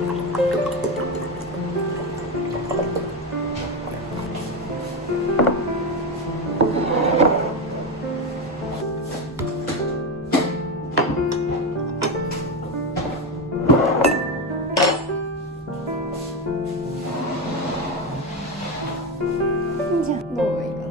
じゃあどうがいいかな。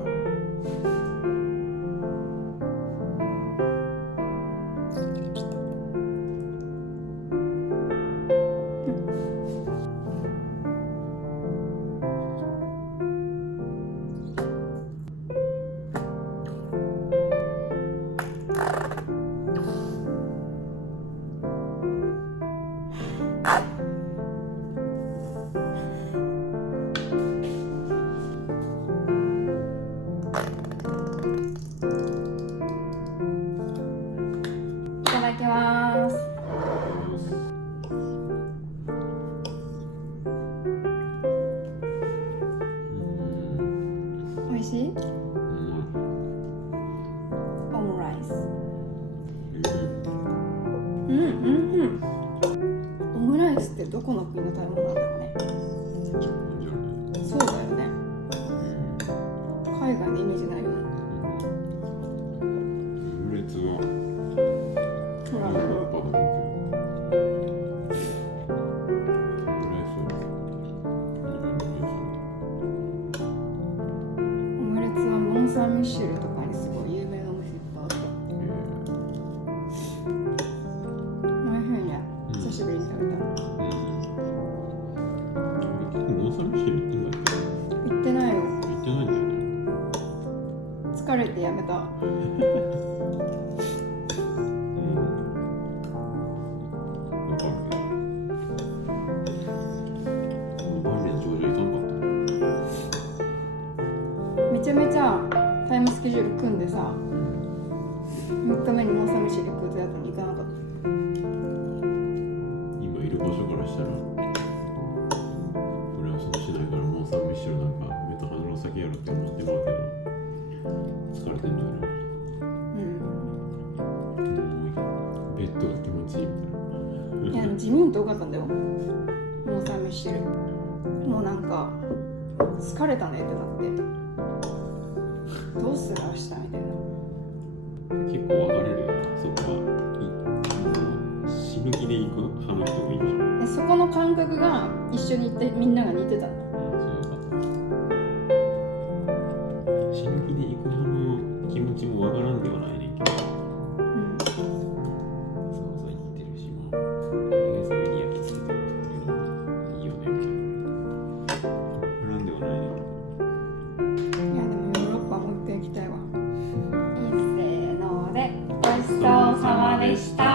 いただきます。美味しい？オムライス。オムライスってどこの国の食べ物なんだろうね。そうだよね。海外のイメージないよね。オムレツはほら、ヨーロッパだろうけど、オムライスはオムレツはモン・サン・ミッシェルとかにすごい有名なお店いっぱいあった。おいしいね。久しぶりに食べた。モン・サン・ミシェル行ってんだっけ？行ってないよ。行ってないんだよね。疲れてやめた。めちゃめちゃタイムスケジュール組んでさ、3日目にモン・サン・ミシェル行く予定だったのに行かなかった。今いる場所からしたら俺はそのしないからモン・サン・ミシェルなんか目と鼻の先やろって思ってまうけど、疲れてんじゃない？ベッドが気持ちいいみたいな。いや、地味に遠かったんだよ、モン・サン・ミシェル。もうなんか疲れたねってなって、どうする明日みたいな。結構分かれるよな、そこは。死ぬ気で行く派の人もいるじゃん。でそこの感覚が一緒に行ってみんなが似てたの。そうよかった。死ぬ気で行く派の気持ちも分からんではないねんけど、そうそう言ってるし、もうとりあえず目に焼き付けておくっていうのもいいよねみたいな。分からんではないねんけど。いや、でもヨーロッパもう一回行きたいわ。いっせーので、ごちそうさまでした。